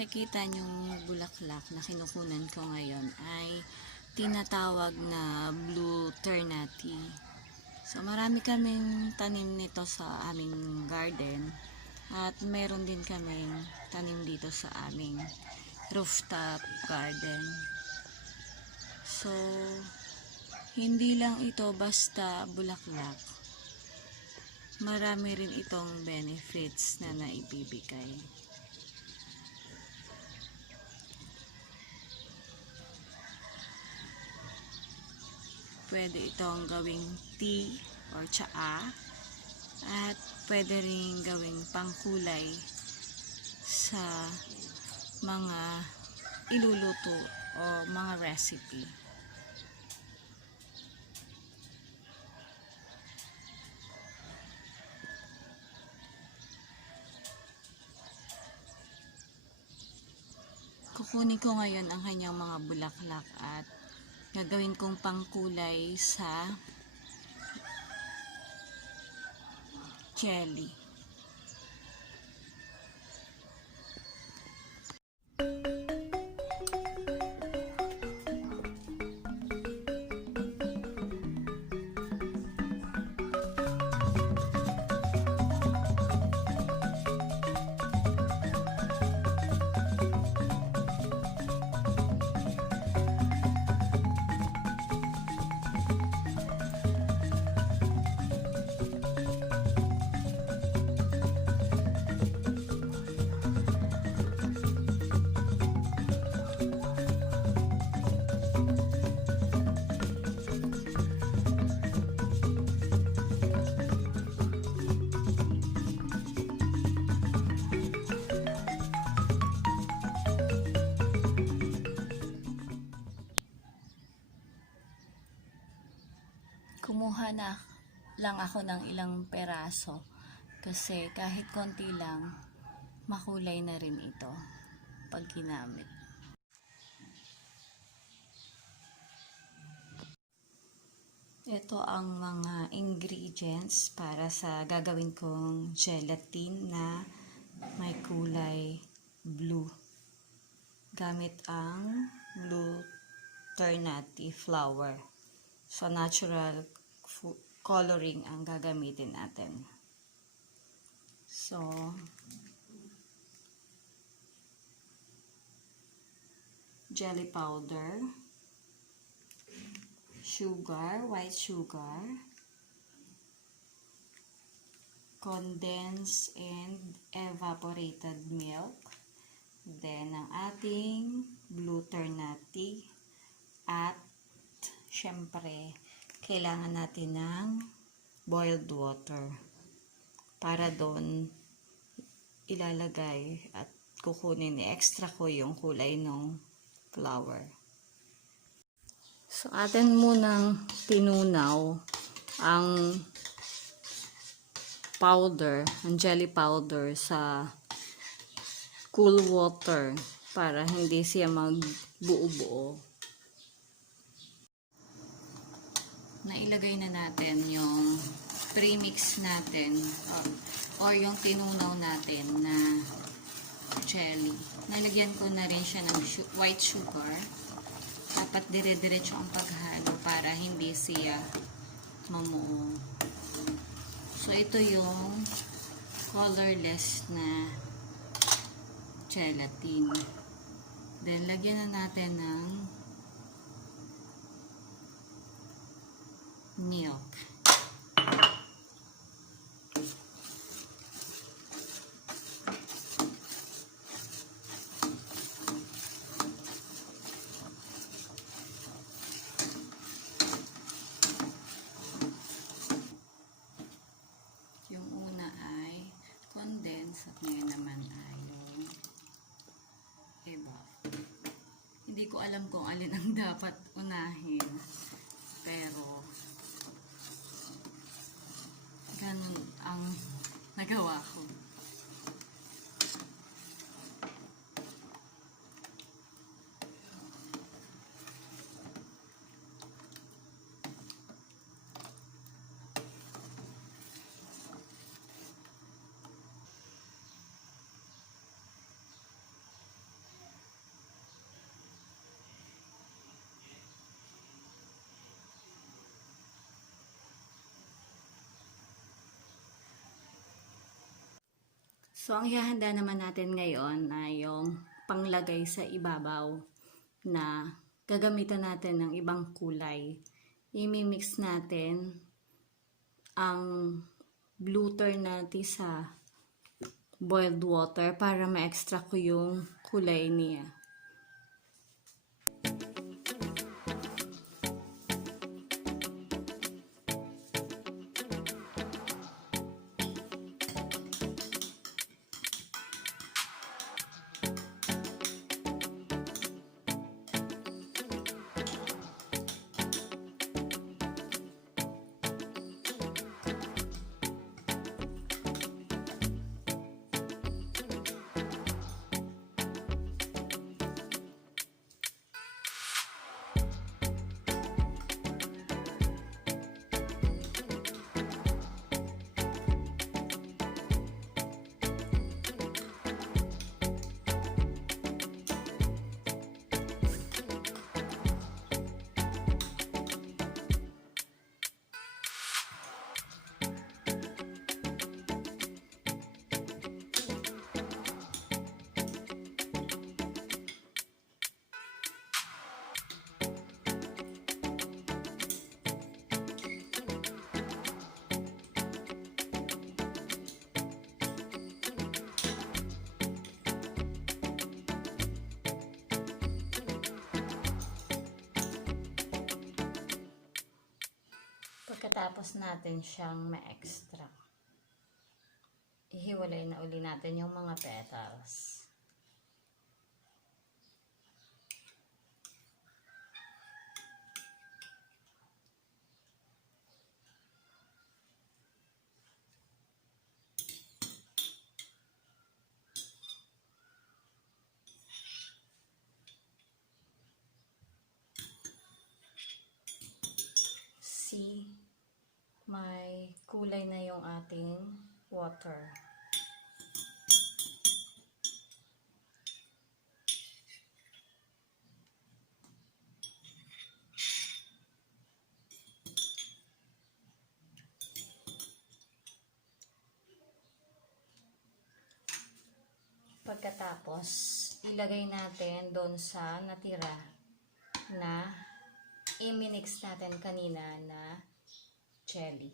nakikita nyong bulaklak na kinukunan ko ngayon ay tinatawag na blue Ternatea. So marami kaming tanim nito sa aming garden at meron din kaming tanim dito sa aming rooftop garden. So hindi lang ito basta bulaklak. Marami rin itong benefits na naibibigay. Pwede itong gawing tea or tsaa at pwede rin gawing pangkulay sa mga iluluto o mga recipe. Kukunin ko ngayon ang kanyang mga bulaklak at gagawin kong pangkulay sa jelly. Kumuha na lang ako ng ilang peraso kasi kahit konti lang makulay na rin ito pag ginamit. Ito ang mga ingredients para sa gagawin kong gelatin na may kulay blue. Gamit ang blue Ternatea flower. So, natural coloring ang gagamitin natin. So, jelly powder, sugar, white sugar, condensed and evaporated milk, then ang ating blue Ternatea, at syempre, kailangan natin ng boiled water para doon ilalagay at kukunin, extra ko yung kulay ng flower. So, atin munang tinunaw ang powder, ang jelly powder sa cool water para hindi siya magbuo-buo. Nailagay na natin yung premix natin or yung tinunaw natin na jelly. Nalagyan ko na rin siya ng white sugar. Dapat dire-diretso ang paghalo para hindi siya mamuo. So, ito yung colorless na gelatin. Then, lagyan na natin ng milk. Yung una ay condensed at ngayon naman ay yung iba. Hindi ko alam kung alin ang dapat unahin. Pero ganun ang nagawa ko. So, ang ihahanda naman natin ngayon ay yung panglagay sa ibabaw na gagamitan natin ng ibang kulay. I-mix natin ang blue Ternatea sa boiled water para ma-extract ko yung kulay niya. Pagkatapos natin siyang ma-extract, ihiwalay na uli natin yung mga petals. See? May kulay na yung ating water. Pagkatapos, ilagay natin doon sa natira na i-mix natin kanina na jelly.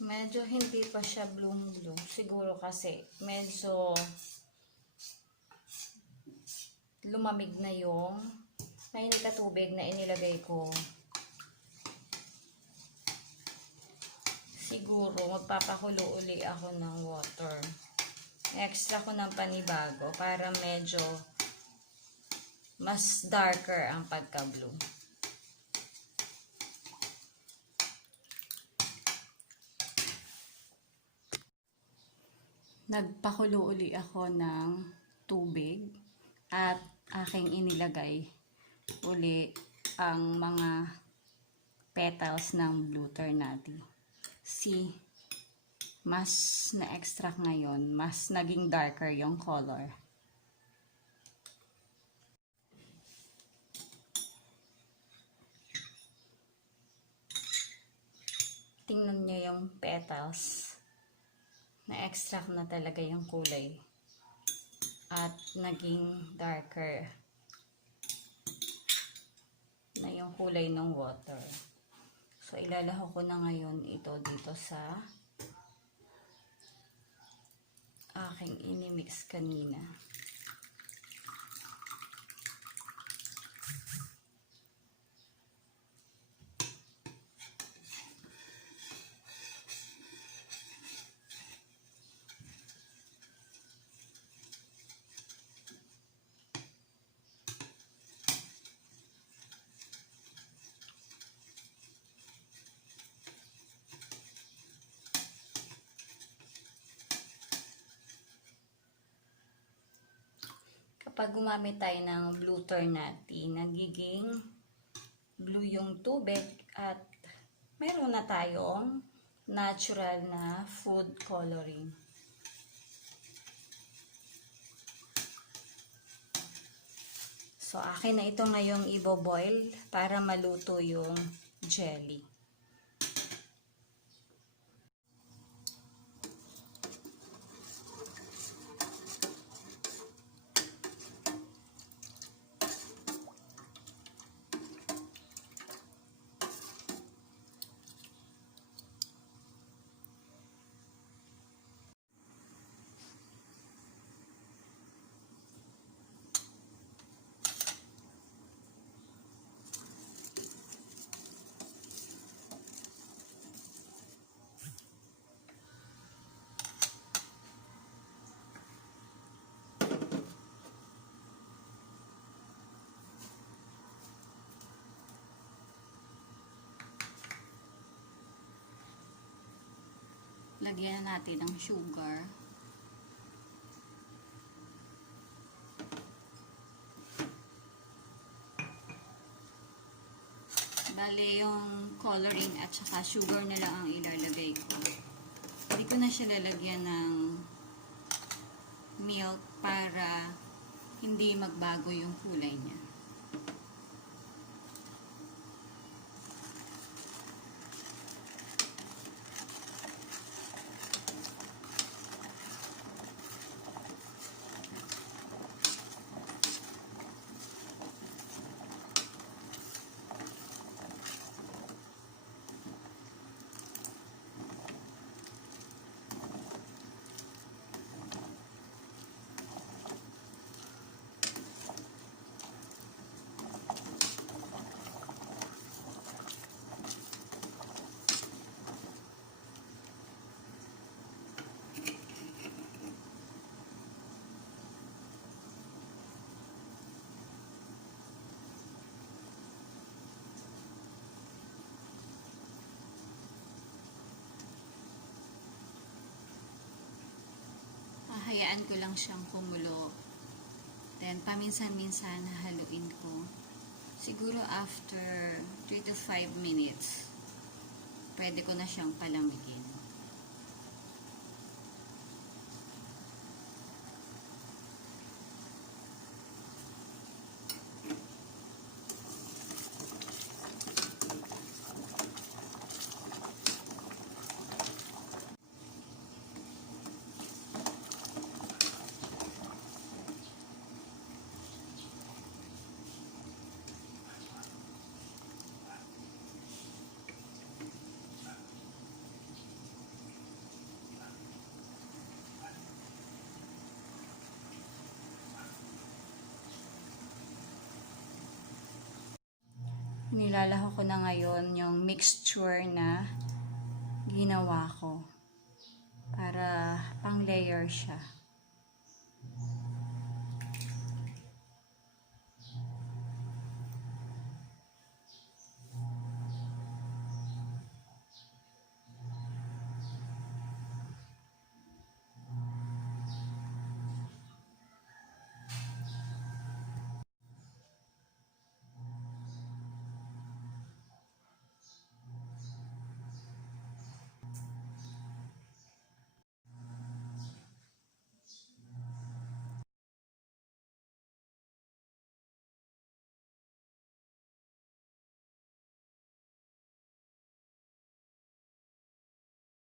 Medyo hindi pa siya bloom-bloom. Siguro kasi medyo lumamig na yung mainit na tubig na inilagay ko. Siguro magpapakulo uli ako ng water. Extra ko ng panibago para medyo mas darker ang pagka-blue. Nagpakulo uli ako ng tubig at aking inilagay uli ang mga petals ng blue Ternatea. See, mas na-extract ngayon, mas naging darker yung color. Tingnan nyo yung petals. Na-extract na talaga yung kulay at naging darker na yung kulay ng water. So, ilalaho ko na ngayon ito dito sa aking inimix kanina. Kapag gumamit tayo ng blue Ternatea, nagiging blue yung tubig at meron na tayong natural na food coloring. So, akin na ito ngayong ibo-boil para maluto yung jelly. Lagyan na natin ng sugar. Bale, yung coloring at saka sugar na lang ang ilalagay ko. Hindi ko na siya lalagyan ng milk para hindi magbago yung kulay niya. Hayaan ko lang siyang kumulo. Then, paminsan-minsan haluin ko. Siguro after 3 to 5 minutes, pwede ko na siyang palamigin. Nilalaho ko na ngayon yung mixture na ginawa ko para pang layer siya.